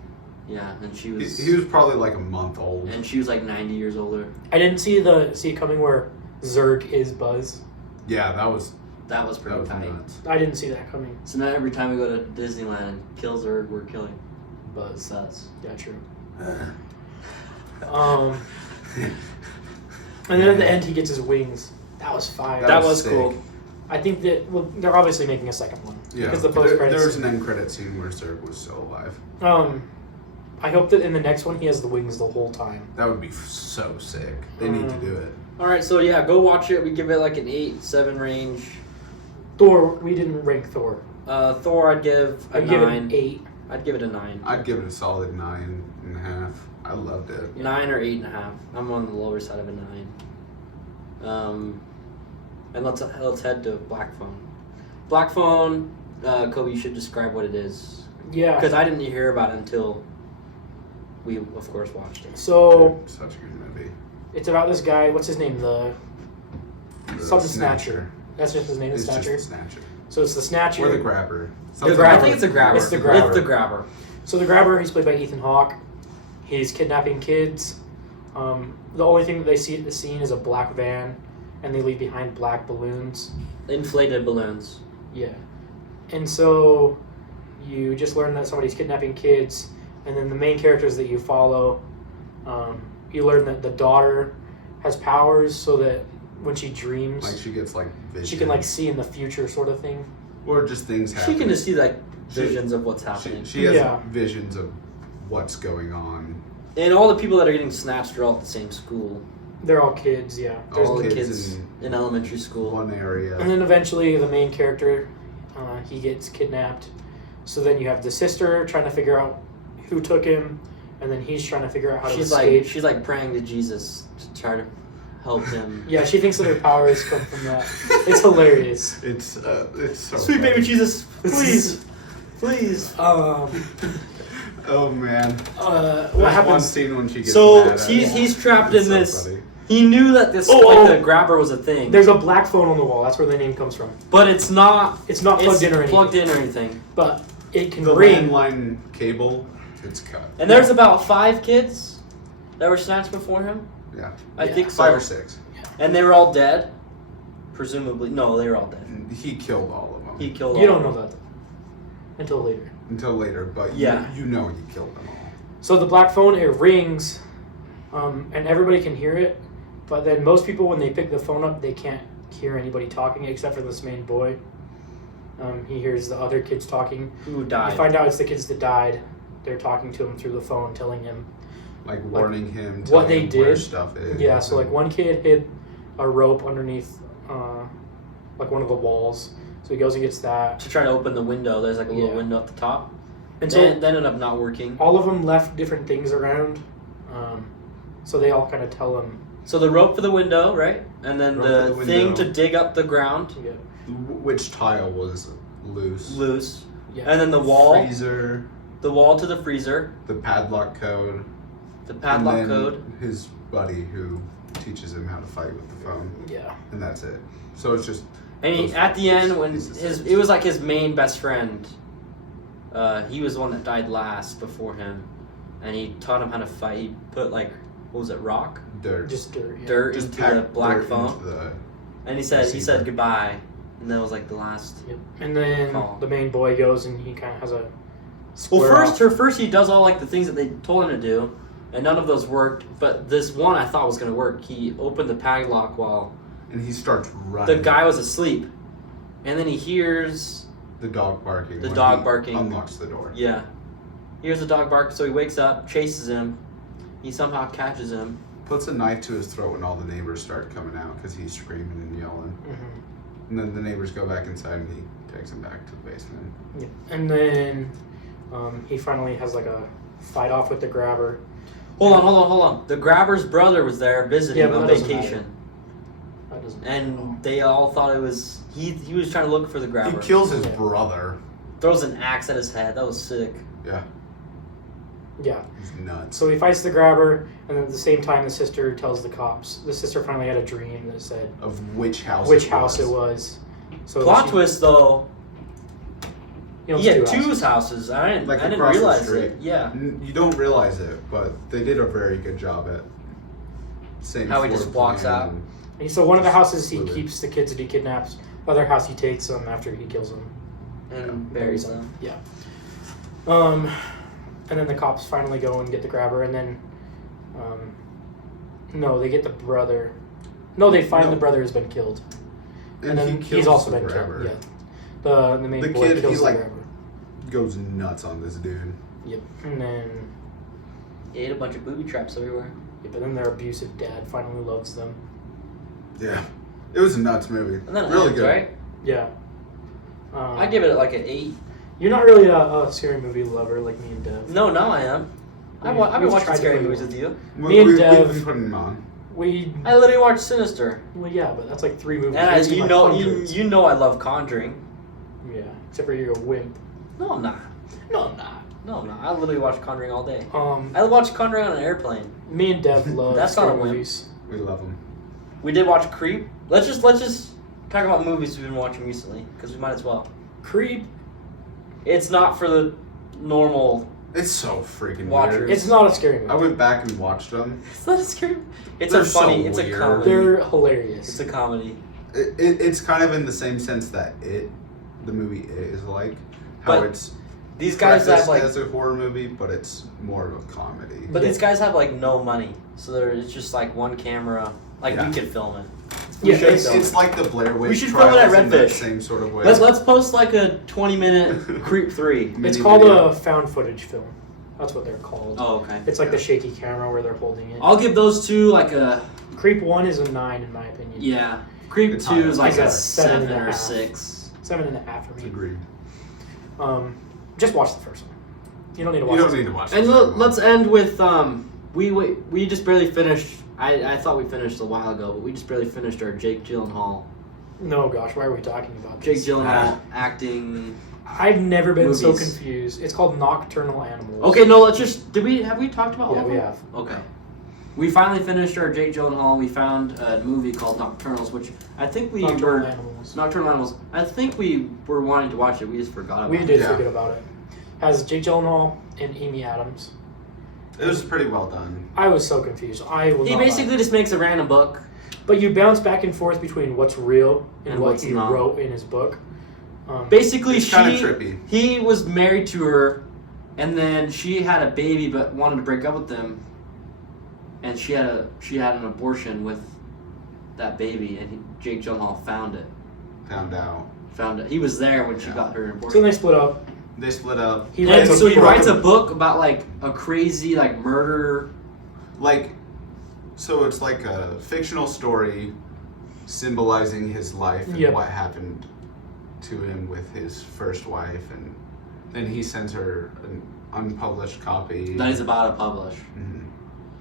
Yeah, and she He, was. he was probably like a month old. And she was like 90 years older. I didn't see it coming where Zurg is Buzz. Yeah, that was That was pretty tight. nuts. I didn't see that coming. So now every time we go to Disneyland and kill Zurg, we're killing Buzz. Buzz. Yeah, true. And then at the end, he gets his wings. That was fire. That was sick. cool. I think that they're obviously making a second one Yeah, because the post there was credits. an end credit scene where Zurg was still alive. I hope that in the next one he has the wings the whole time. That would be so sick. They need to do it. Alright, so yeah, go watch it. We give it like an 8-7 range. Thor, we didn't rank Thor. Thor, I'd give a I'd give it 9. an 8. I'd give it a 9. I'd give it a solid 9.5. I loved it. 9 or 8.5. I'm on the lower side of a 9. And let's head to Black Phone. Black Phone, Kobe, you should describe what it is. Yeah. Because I didn't hear about it until we, of course, watched it. So Such a good movie. it's about this guy. What's his name? The The something Snatcher. That's just his name. The It's Snatcher. just the Snatcher. So it's the Snatcher. Or the Grabber. The Something grabber. I like think it's the grabber. It's the grabber. It's the grabber. So the grabber, he's played by Ethan Hawke. He's kidnapping kids. The only thing that they see at the scene is a black van, and they leave behind black balloons. Inflated balloons. Yeah. And so you just learn that somebody's kidnapping kids, and then the main characters that you follow, you learn that the daughter has powers so that when she dreams, Like she gets like vision. she can like see in the future sort of thing. Or just things happen. She can just see like She- visions of what's happening. She has Yeah. visions of what's going on. And all the people that are getting snatched are all at the same school. They're all kids, yeah. There's All the kids kids in elementary school. one area. And then eventually the main character, he gets kidnapped. So then you have the sister trying to figure out who took him, and then he's trying to figure out how to escape. She's like praying to Jesus to try to help him. Yeah, she thinks that her powers come from that. It's hilarious. It's so Sweet funny. baby Jesus, please, please. Oh man. What One happens? scene when she gets So mad at he's trapped It's in so this. funny. He knew that this the grabber was a thing, There's a black phone on the wall. That's where the name comes from. but it's not. It's not plugged in or anything. Plugged in or anything. But it can The ring. landline cable, it's cut. And there's about 5 kids that were snatched before him. Yeah. I Yeah. think so. 5 or 6. And they were all dead. Presumably, no, they were all dead. And he killed all of them. He killed. You all don't of know that until later. Until later, but Yeah. you know he killed them all. So the black phone, it rings, and everybody can hear it. But then most people, when they pick the phone up, they can't hear anybody talking except for this main boy. He hears the other kids talking. Who You died? find out it's the kids that died. They're talking to him through the phone, telling him. Like warning him, what telling they him where did. stuff is. Yeah, so like one kid hid a rope underneath, like one of the walls. So he goes and gets that. To try to open the window. There's like a little Yeah. window at the top. And That so ended up not working. all of them left different things around. So they all kind of tell him. So the rope for the window, right? And then Rope the for the thing window. to dig up the ground, Yeah. Which tile was loose. loose. Yeah. And then the wall, Freezer, the wall to the freezer, the padlock code. the and padlock then code. his buddy who teaches him how to fight with the phone. Yeah. And that's it. So it's just And he, those at the end, when pieces. it was like his main best friend. He was the one that died last before him, and he taught him how to fight. He put like, what was it, rock, dirt. Just dirt. Yeah. dirt Just into pack the black dirt phone, into the- and he said receiver. goodbye, and that was like the last. Yep. And then Call. the main boy goes and he kind of has a. Well, square off. first he does all like the things that they told him to do, and none of those worked. But this one I thought was gonna work. He opened the padlock while and he starts running. the guy was asleep, and then he hears The dog barking. The when dog he barking. unlocks the door. yeah, he hears the dog bark. So he wakes up, chases him. He somehow catches him. Puts a knife to his throat when all the neighbors start coming out because he's screaming and yelling. Mhm. And then the neighbors go back inside and he takes him back to the basement. Yeah. And then he finally has like a fight off with the grabber. Hold on. The grabber's brother was there visiting Yeah, but on that doesn't vacation, That doesn't. and they all thought it was he was trying to look for the grabber. He kills his Yeah. brother. Throws an axe at his head. That was sick. Yeah, Yeah. he's nuts. So he fights the grabber, and then at the same time, the sister tells the cops. The sister finally had a dream that said Of which house which house it was. So Plot she- twist though. He owns He had two two houses. houses. I didn't Like across the realize street. it. Yeah. You don't realize it, but they did a very good job at saying How he just walks out. And so one of the houses he Fluid. keeps the kids that he kidnaps. The other house he takes them after he kills them. And buries them. And then the cops finally go and get the grabber, and then, no, they get the brother. No, they find No. the brother has been killed, And, then he kills he's also the been grabber. killed. Yeah, the main The boy kid, kills he, the like- grabber. Goes nuts on this dude. Yep, and then He ate a bunch of booby traps everywhere. but then their abusive dad finally loves them. Yeah. It was a nuts movie. And then it really ends, good. right? Yeah. I give it like an 8. You're not really a scary movie lover like me and Dev. No, now I am. I've been We've watching tried to scary put you movies on. with you. Me and We've Dev- been putting them on. We I literally watched Sinister. well yeah, but that's like 3 movies. And We've seen, you like, know hundreds. you know I love Conjuring. Yeah, except for you're a wimp. No, I'm not. No, I'm not. No, I'm not. I literally watch Conjuring all day. Um, I watched Conjuring on an airplane. me and Dev love That's not scary a wimp. movies. We love them. We did watch Creep. Let's just talk about movies we've been watching recently because we might as well. Creep. It's not for the normal. It's so freaking Watchers. weird. It's not a scary movie. I went back and watched them. It's not a scary. It's They're a funny. so it's a weird. comedy. They're hilarious. It's a comedy. It's kind of in the same sense that the movie is like. How But it's These guys have prefaced like. as a horror movie, but it's more of a comedy. But these guys have like no money, so it's just like one camera. Like Yeah. we could film it. Yeah, We should it's, film it's it. like the Blair Witch We should film it at Trials in that Redfish. same sort of way. Let's post like a 20-minute Creep 3. It's Mini called video. a found footage film. That's what they're called. Oh, okay. It's like the shaky camera where they're holding it. I'll give those two like a Creep 1 is a 9 in my opinion. Yeah. Creep It's 2 higher. is like It's a a 7 7.5. or 6. 7.5 for me. Agreed. Just watch the first one. You don't need to You watch don't this need to one. watch. And the second one. let's end with we just barely finished. I thought we finished a while ago, but we just barely finished our Jake Gyllenhaal. No, gosh, why are we talking about Jake this? Gyllenhaal acting. I've never been so Movies. confused. It's called Nocturnal Animals. Okay, no, let's just. Have we talked about all Yeah, of we them? have. Okay. We finally finished our Jake Gyllenhaal. We found a movie called Nocturnals, which I think we Nocturnal were Animals. Nocturnal Animals. I think we were wanting to watch it. We just forgot about We it. did Yeah. forget about it. Has Jake Gyllenhaal and Amy Adams. It was pretty well done. I was so confused. I will He not basically lie. just makes a random book. But you bounce back and forth between what's real and, And what what's he not. wrote in his book. Basically, It's kind of trippy. he was married to her, and then she had a baby, but wanted to break up with him. And she had an abortion with that baby, and Jake Gyllenhaal found it. Found out. He was there when she Yeah. got her So abortion. they split up. They split up. He And writes a so he book. writes a book about like a crazy like murder. Like, so it's like a fictional story symbolizing his life and Yep. what happened to him with his first wife, and then he sends her an unpublished copy. That he's about to publish. Mhm.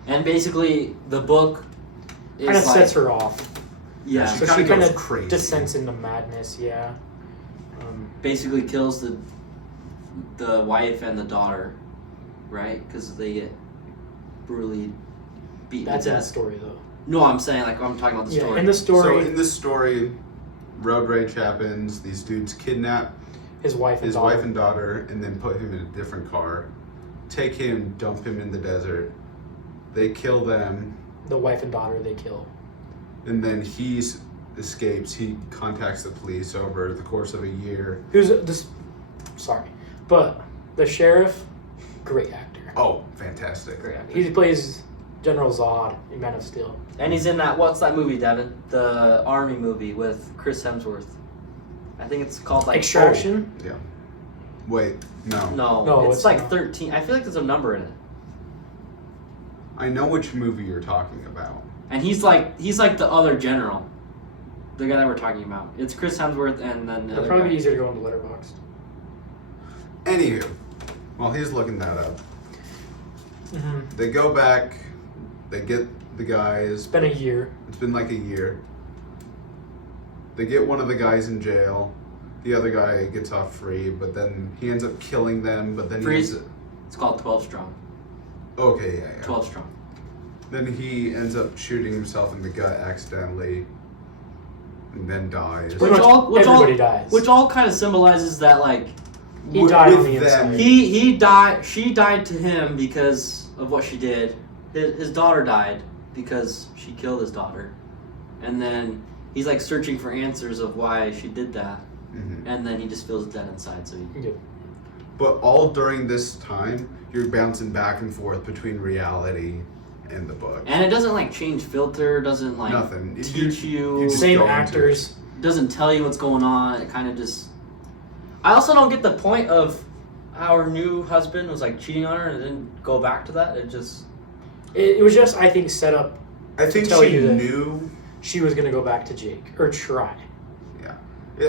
And basically, the book is Kind of like, sets her off. yeah, She So kinda she kind goes of crazy. descends into madness, yeah. basically kills the wife and the daughter, right? Because they get brutally beaten That's to in the death. story, though. No, I'm saying like I'm talking about the Yeah, story. in the story, So in this story, road rage happens. These dudes kidnap his wife and his daughter. wife and daughter, and then put him in a different car, take him, dump him in the desert. They kill them, The wife and daughter they kill. and then he escapes. He contacts the police over the course of a year. Who's this? Sorry, but the sheriff, great actor. Oh, fantastic! Great actor. He plays General Zod in Man of Steel. And he's in that, what's that movie, Devin? The army movie with Chris Hemsworth. I think it's called like Extraction. Yeah. Wait, no. No, it's it's like not. 13. I feel like there's a number in it. I know which movie you're talking about. And he's like the other general. The guy that we're talking about. It's Chris Hemsworth and then the It'd other probably guy. be easier to go into Letterboxd. Anywho, while he's looking that up, Mm-hmm. they go back. They get the guys. It's been a year. It's been like a year. They get one of the guys in jail. The other guy gets off free, but then he ends up killing them. But then Freeze. he It's called 12 Strong. okay, yeah. 12 Strong. Then he ends up shooting himself in the gut accidentally, and then dies. Pretty much everybody dies. Which all kind of symbolizes that like He died on with the them, inside. he died. She died to him because of what she did. His daughter died because she killed his daughter, and then he's like searching for answers of why she did that, Mhm. and then he just feels dead inside. So he, Yep. But all during this time, you're bouncing back and forth between reality and the book. and it doesn't like change filter. Doesn't like Nothing. teach You you. just Same go into actors. Doesn't tell you what's going on. It kind of just. I also don't get the point of how her new husband was like cheating on her and didn't go back to that. It just. It was just, I think, set up. I think tell she you that- knew. She was gonna go back to Jake or try.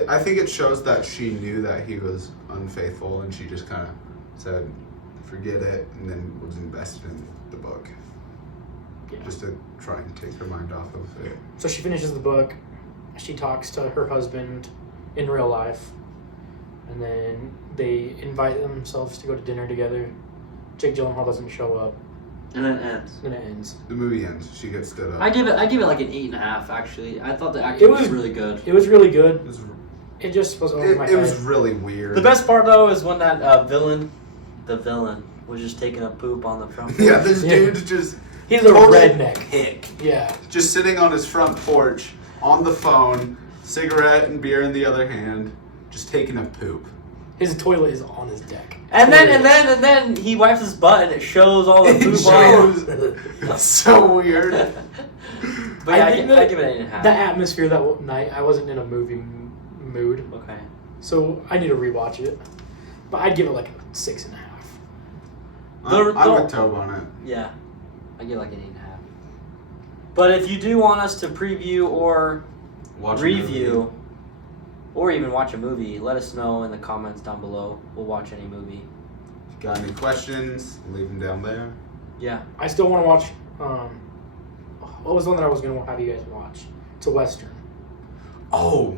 I think it shows that she knew that he was unfaithful, and she just kind of said, "Forget it," and then was invested in the book, Yeah. just to try and take her mind off of it. So she finishes the book. She talks to her husband in real life, and then they invite themselves to go to dinner together. Jake Gyllenhaal doesn't show up, And then it ends. and it ends. The movie ends. She gets stood up. I give it like an 8.5. Actually, I thought the acting was really good. It was really good. It was, It just was over my it head. was really weird. The best part though is when that the villain was just taking a poop on the front. porch. Yeah, this Yeah. dude's just He's a total redneck. hick. Yeah. Just sitting on his front porch, on the phone, cigarette and beer in the other hand, just taking a poop. His toilet is on his deck. And then he wipes his butt and it shows all the It poop on. shows. It's so weird. But yeah, I I think give it an 8.5. The atmosphere that night, I wasn't in a movie mood, Okay. so I need to rewatch it. But I'd give it like a 6.5. I'm with Tobe on it. Yeah, I give it like an 8.5. But if you do want us to preview or Watch a review, movie. or even watch a movie, let us know in the comments down below. We'll watch any movie. Got any questions? Leave them down there. Yeah. I still want to watch. What was the one that I was going to have you guys watch? It's a western. Oh,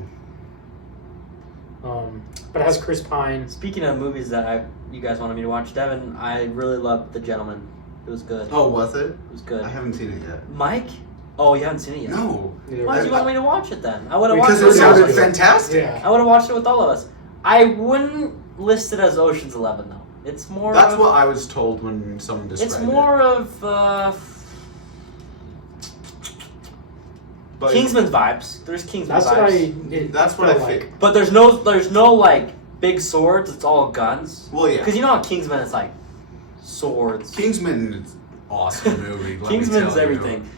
But it has Chris Pine. Speaking of movies that you guys wanted me to watch, Devin, I really loved The Gentleman. It was good. oh, was it? It was good. I haven't seen it yet. Mike? Oh, you haven't seen it yet? No, Why did you want me to watch it then? I would have watched because it it with all of sounded us. fantastic. Yeah. I would have watched it with all of us. I wouldn't list it as Ocean's 11 though. It's more. That's of, what I was told when someone described It's it. more of But Kingsman's vibes. There's Kingsman That's vibes. That's what I felt think. But there's no like big swords. It's all guns. Well, yeah. Because you know how Kingsman is like swords. Kingsman is an awesome movie. let me Kingsman's tell you. everything.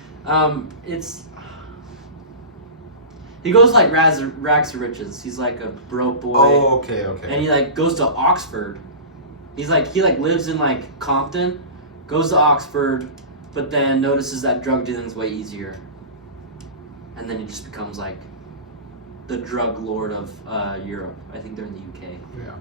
It's. He goes like rags to riches. He's like a broke boy. Oh, okay. And he like goes to Oxford. He lives in like Compton, goes to Oxford, but then notices that drug dealing's way easier. And then he just becomes like the drug lord of Europe. I think they're in the UK. Yeah.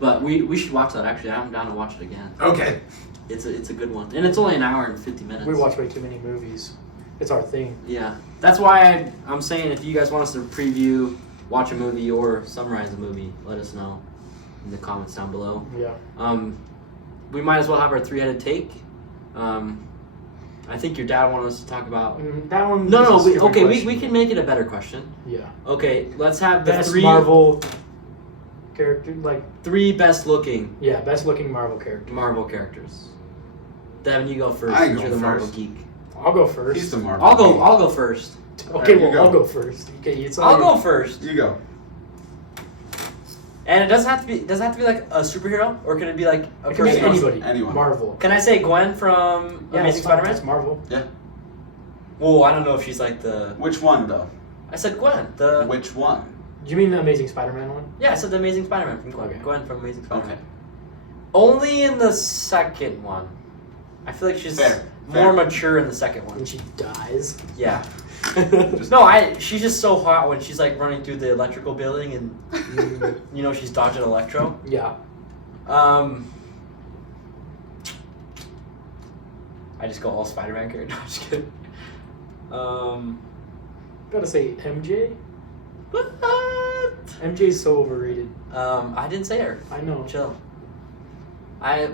But we should watch that actually. I'm down to watch it again. Okay. It's a good one. And it's only an hour and 50 minutes. We watch way too many movies. It's our thing. Yeah. That's why I'm saying if you guys want us to preview, watch a movie, or summarize a movie, let us know in the comments down below. Yeah. We might as well have our three-headed take. I think your dad wanted us to talk about... That one. No, is a stupid we question. can make it a better question. Yeah. Okay, let's have the Best three Marvel character, like three best-looking best looking Marvel character. Marvel characters. Devin, you go first. I since go You're the Marvel first. geek. I'll go first. He's the Marvel. I'll go first. Okay, Alright, you well, go. I'll go first. Okay, it's I'll go first. You go. And it doesn't have to be. Does it have to be like a superhero, or can it be like a It can be person? anybody. Anyone. Marvel. Can I say Gwen from Yeah, Amazing it's fine. Spider-Man? It's Marvel. Well, I don't know if she's like the. Which one though? I said Gwen. The. Which one? Do you mean the Amazing Spider-Man one? Yeah, I said the Amazing Spider-Man from Gwen. Okay. Gwen from Amazing Spider-Man. Okay. Only in the second one. I feel like she's Fair. more mature in the second one. When she dies. Yeah. She's just so hot when she's like running through the electrical building and you know she's dodging electro. Yeah. I just go all Spider-Man character. No, I'm just kidding. Gotta say MJ. What? MJ's so overrated. I didn't say her. I know. Chill. I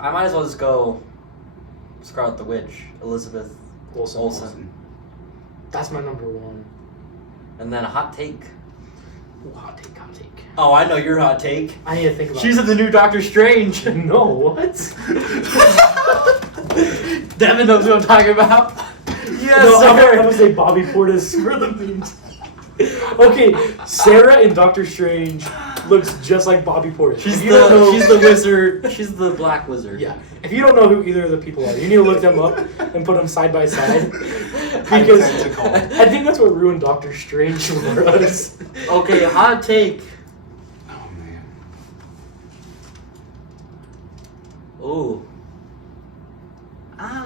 might as well just go Scarlet the Witch, Elizabeth Olsen. That's my number one. And then a hot take. Ooh, hot take, hot take. Oh, I know your hot take. I need to think about She's in the new Doctor Strange. No, what? Devin knows what I'm talking about. Yes, No, I'm sir. gonna say Bobby Portis for the memes. Okay, Sarah in Doctor Strange looks just like Bobby Portis. She's If you don't know- the wizard. She's the black wizard. Yeah. If you don't know who either of the people are, you need to look them up and put them side by side. Because Identical. I think that's what ruined Doctor Strange for us. Okay, hot take. Oh man. Ooh.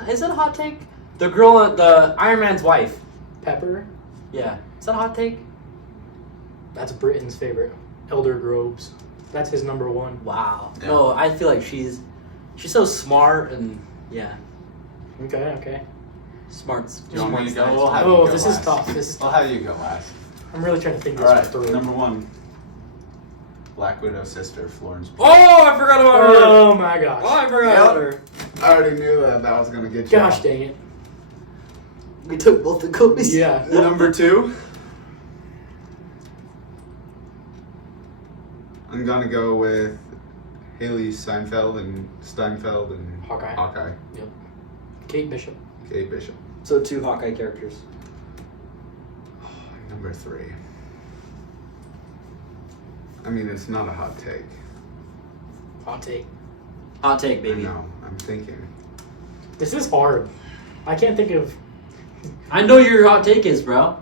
Is that a hot take? The girl, the Iron Man's wife. Pepper, Yeah. Is that a hot take? that's Britain's favorite. Elder Groves. That's his number one. Wow. Yeah. No, I feel like she's so smart and yeah, Okay. smart. You want me to go? nice. We'll have you Oh, go this is last. tough. This is I'll tough. have you go last. I'm really trying to think All this right. through. Number one. Black Widow's sister, Florence Pugh. Oh, I forgot about her. Oh my gosh. Oh, I forgot Yep. about her. I already knew that was gonna get you. Gosh dang it. We took both the Kobe's. Yeah. Number two. I'm gonna go with Haley Steinfeld and Hawkeye. Kate Bishop. Kate Bishop. So two Hawkeye characters. Number three. I mean, it's not a hot take. Hot take. Hot take, baby. No, I'm thinking. This is hard. I can't think of. I know your hot take is, bro.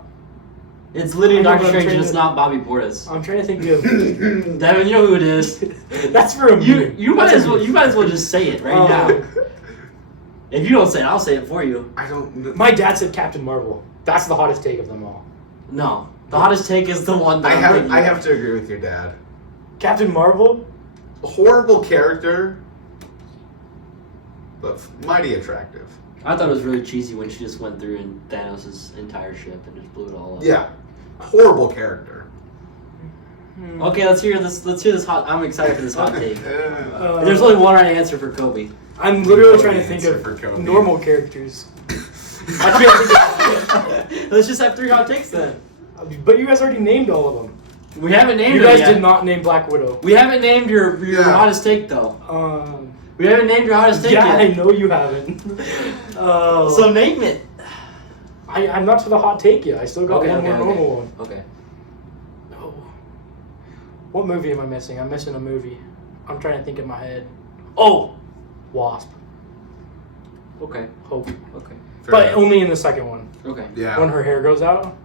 It's literally I know, Doctor but I'm Strange trying and it's to- not Bobby Portis. I'm trying to think of. Devin, you know who it is. That's for a meme. You might That's as a well meme. just say it right Um, now. If you don't say it, I'll say it for you. I don't know. My dad said Captain Marvel. That's the hottest take of them all. No. The hottest take is the one that I have to agree with your dad. Captain Marvel? Horrible character, but mighty attractive. I thought it was really cheesy when she just went through in Thanos' entire ship and just blew it all up. Yeah. Horrible character. Okay, let's hear this hot. I'm excited for this hot take. Uh, There's only one right answer for Kobe. I'm literally What trying to an think answer of for Kobe. normal characters. Let's just have 3 hot takes then. But you guys already named all of them. We haven't named You her guys yet. did not name Black Widow. We haven't named your Yeah. hottest take though. We haven't named your hottest take Yeah, I yet. know you haven't. So name it. I'm not to the hot take yet. I still got Okay, one okay, more okay. normal one. Okay. Oh. What movie am I missing? I'm missing a movie. I'm trying to think in my head. Oh! Wasp. Okay. Hope. Okay. fair But enough. only in the second one. Okay. Yeah. When her hair grows out.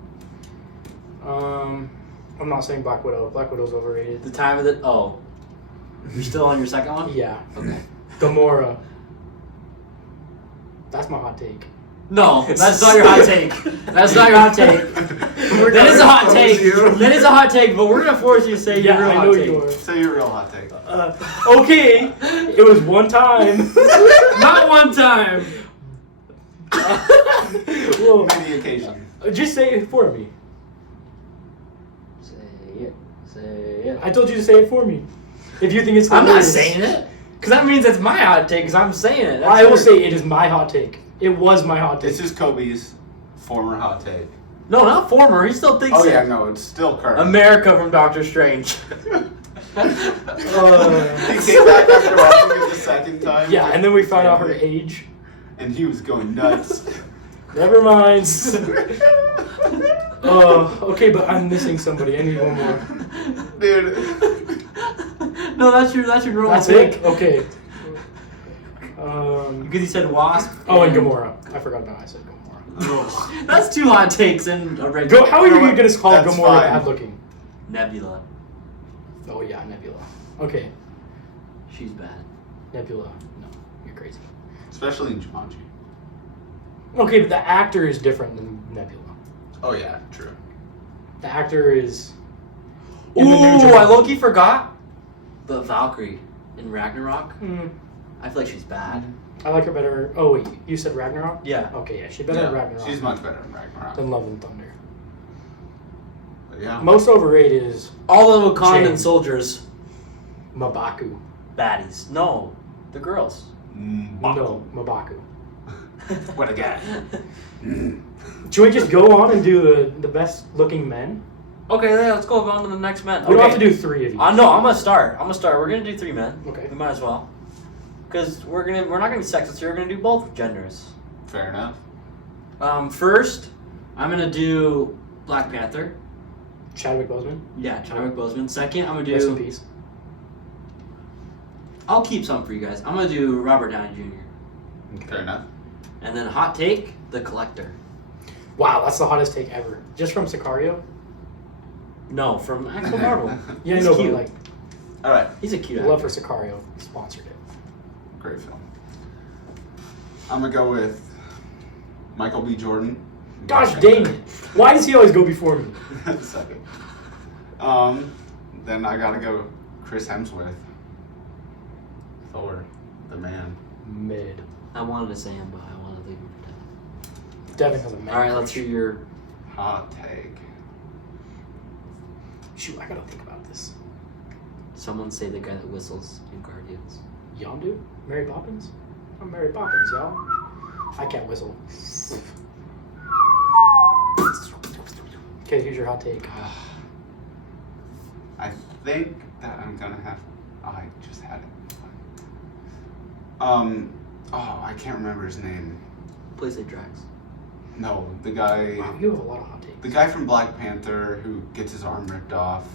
I'm not saying Black Widow. Black Widow's overrated. The time of the you're still on your second one? Yeah. Okay. Gamora. That's my hot take. No, that's not your hot take. That's not your hot take. That is a hot take. That is a hot take, but we're gonna force you to say Yeah, your real I know hot take. you are. Say your real hot take. Okay, it was one time. Not one time. Well, Many occasions. just say it for me. Say it. Say it. I told you to say it for me. If you think it's I'm not hilarious. saying it. Because that means it's my hot take, because I'm saying it. That's I will your- say it is my hot take. It was my hot take. This is Kobe's former hot take. No, not former. He still thinks Oh it. yeah, no, it's still current. America from Doctor Strange. He came back after watching it the second time. Yeah, and then we found out her age. And he was going nuts. Never mind. Okay, but I'm missing somebody. I need one more. Dude. No, that's your normal That's take. it? Okay. Because he said Wasp. Oh, and Gamora. I forgot about I said Gamora. That's 2 hot takes in a regular. How are you going to call That's Gamora fine. bad looking? Nebula. Oh, yeah, Nebula. Okay. She's bad. Nebula. No, you're crazy. Especially in Jumanji. Okay, but the actor is different than Nebula. Oh yeah, true. The actor is. Ooh, in the new I Jumanji. low-key forgot. But Valkyrie in Ragnarok. Mm, I feel like she's bad. I like her better. Oh, wait, you said Ragnarok? Yeah. Okay, yeah, she's better in Ragnarok She's much better in Ragnarok. than Love and Thunder. But yeah. Most overrated is All the Wakandan Jane. soldiers. Mabaku. Baddies. No. The girls. No, Mabaku. What a guy. Should we just go on and do the best looking men? Okay, then let's go on to the next man. We don't Okay. have to do 3 of each. No, I'm gonna start. We're gonna do 3 men. Okay. We might as well. Because we're not gonna be sexist here. We're gonna do both genders. Fair enough. First, I'm gonna do Black Panther. Chadwick Boseman. Yeah, Chadwick Boseman. Second, I'm gonna Rest in do. peace. I'll keep some for you guys. I'm gonna do Robert Downey Jr. Fair enough. And then hot take, The Collector. Wow, that's the hottest take ever. Just from Sicario? No, from actual Marvel. Yeah, I He's know, cute. but like, Alright. He's a cute love actor. for Sicario sponsored it. Great film. I'm gonna go with Michael B. Jordan. Gosh dang it. Why does he always go before me? Second. Then I gotta go Chris Hemsworth. Thor, the man. Mid. I wanted to say him, but I wanted to leave him for Devin. Devin has a man. All right, let's crush. hear your. Hot take. Shoot, I gotta think about this. Someone say the guy that whistles in Guardians. Yondu? Mary Poppins? I'm Mary Poppins, y'all. I can't whistle. Okay, here's your hot take. I think that I'm gonna have. Oh, I just had it. Oh, I can't remember his name. Please say Drax. No, the guy. Wow, you have a lot of hot takes. The guy from Black Panther who gets his arm ripped off.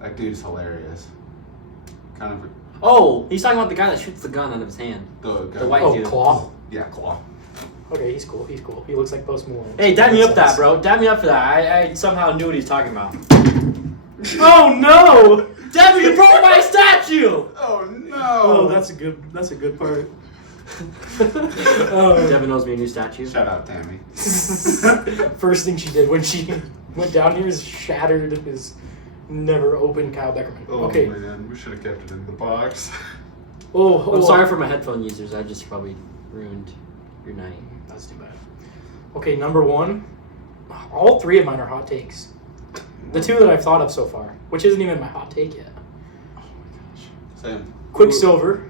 That dude's hilarious. Kind of Oh, he's talking about the guy that shoots the gun out of his hand. the guy. The white Oh, dude. Claw. Yeah, Claw. Okay, he's cool. He's cool. He looks like Post Malone. Hey, dab me Makes up that, sense. bro. Dab me up for that. I somehow knew what he's talking about. Oh no! Dab me, you broke my statue! Oh no! Oh, that's a good part. Devin owes me a new statue. Shout out, Tammy. First thing she did when she went down here is shattered his never open Kyle Beckerman. Oh Okay. man, we should have kept it in the box. I'm sorry for my headphone users. I just probably ruined your night. That's too bad. Okay, number 1. All 3 of mine are hot takes. The 2 that I've thought of so far, which isn't even my hot take yet. Oh my gosh. Same. Quicksilver,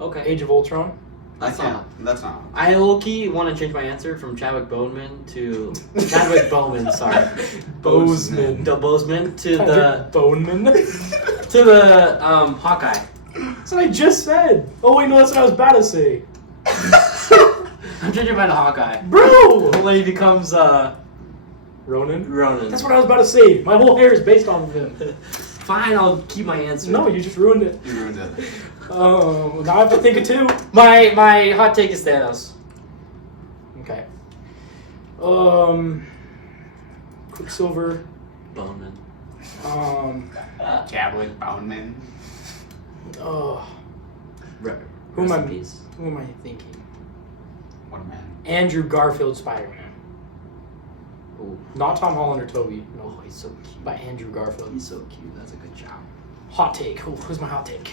Okay. Age of Ultron. That's not. That's not. I low-key want to change my answer from Chadwick Boseman to Chadwick Boseman. Sorry, Boseman. the Boseman to the Boneman. to the Hawkeye. That's what I just said. Oh wait, no, that's what I was about to say. I'm changing mine to Hawkeye. Bro! When he becomes Ronan? Ronan. That's what I was about to say. My whole hair is based off of him. Fine, I'll keep my answer. No, you just ruined it. You ruined it. Now I have to think of 2. My hot take is Thanos. Okay. Quicksilver. Boneman. Chadwick Boseman. Who am Rest I? in peace. Who am I thinking? What a man. Andrew Garfield Spider-Man. Ooh. Not Tom Holland or Toby. No, Oh, he's so cute. by Andrew Garfield. He's so cute. That's a good job. Hot take. Who's my hot take?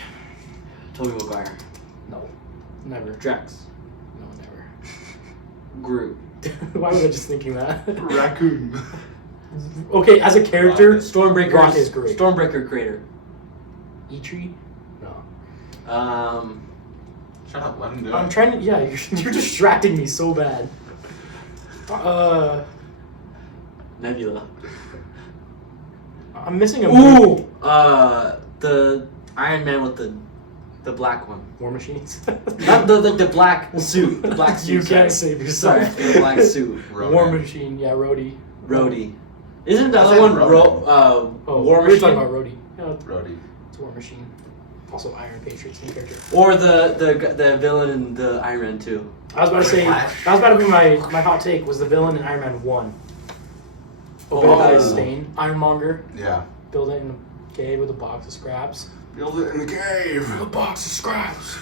Tobey Maguire. No, never. Drax. No, never. Groot. Why was I just thinking that? Raccoon. Okay, as a character, Rocket. Stormbreaker Rocket is great. Stormbreaker creator. E-Tree? No. Shut up, let him do I'm it. trying to. Yeah, you're distracting me so bad. Nebula. I'm missing a movie. Ooh. The Iron Man with the black one. War Machines. Not the black suit. The black suit. You can't sorry. save yourself. Sorry, the black suit. War Machine. Yeah, Rhodey. Rhodey. Isn't the I other said one Ronan. Oh, War we're Machine? talking about Rhodey. Yeah, Rhodey. it's War Machine. Also Iron Patriot, same character. Or the villain in the Iron Man 2. I was about to say. Flash. That was about to be my hot take. Was the villain in Iron Man 1? Obadiah Stane, Ironmonger, Yeah. build it in the cave with a box of scraps. Build it in the cave. A box of scraps.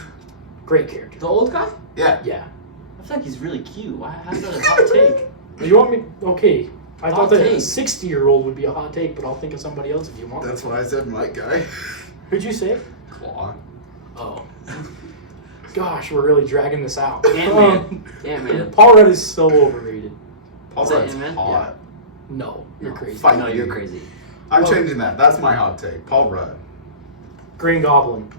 Great character. The old guy? Yeah. Yeah. I feel like he's really cute. Why? How's that a hot take? You want me? Okay. I Hot thought that a take. 60-year-old would be a hot take, but I'll think of somebody else if you want. That's why I said Mike guy. Who'd you say? Claw. Oh. Gosh, we're really dragging this out. Ant-Man. Ant-Man. Paul Rudd is so overrated. Paul Is that Rudd's Ant-Man? hot. No, you're No, crazy. fight No, me. you're crazy. I'm Oh. changing that. That's my hot take. Paul Rudd. Green Goblin.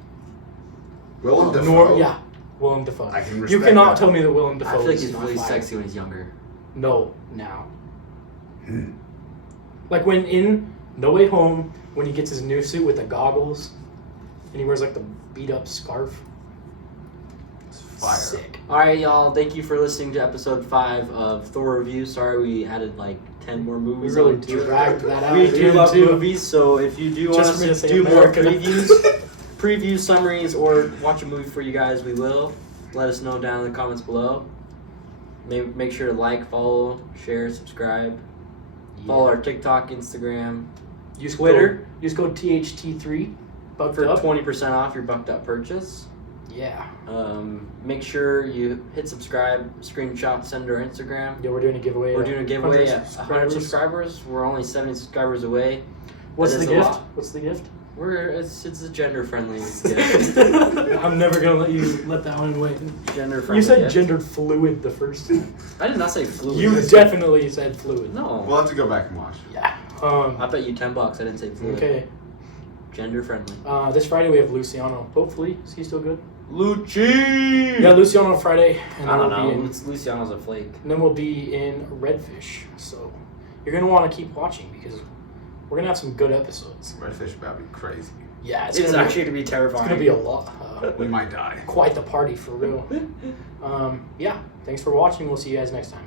Willem Dafoe. Yeah, Willem Dafoe. I can You respect cannot that. tell me that Willem I Dafoe feel like is he's not really fire. sexy when he's younger. No, now. Hmm. Like when in No Way Home, when he gets his new suit with the goggles, and he wears like the beat up scarf. It's fire. Sick. Alright, y'all. Thank you for listening to episode 5 of Thor Review. Sorry we added like 10 more We movies. really onto it. dragged that out. We at the do end, love too. movies, so if you do want Just us for me to to say do America. more previews, summaries, or watch a movie for you guys, we will. Let us know down in the comments below. Make sure to like, follow, share, subscribe. Follow our TikTok, Instagram, Use Twitter. Use code THT3. Bucked for up. 20% off your bucked up purchase. Yeah. Make sure you hit subscribe, screenshot, send to our Instagram. Yeah, we're doing a giveaway. We're doing a giveaway 100 at 100 subscribers. We're only 70 subscribers away. What's That the is a gift? lot. What's the gift? It's a gender friendly gift. I'm never gonna let you let that one win. Gender friendly. You said gift. gendered fluid the first time. I did not say fluid. You definitely said fluid. No. We'll have to go back and watch. Yeah. I bet you $10. I didn't say fluid. Okay. Gender friendly. This Friday we have Luciano. Hopefully, is he still good? Lucci. Yeah, Luciano Friday, and I then don't we'll be know. in, Luciano's a flake. and then we'll be in Redfish. So you're gonna want to keep watching because we're gonna have some good episodes. Redfish about to be crazy. Yeah, It's gonna actually to be it's terrifying. gonna be a lot. We might die. Quite the party for real. Yeah. Thanks for watching. We'll see you guys next time.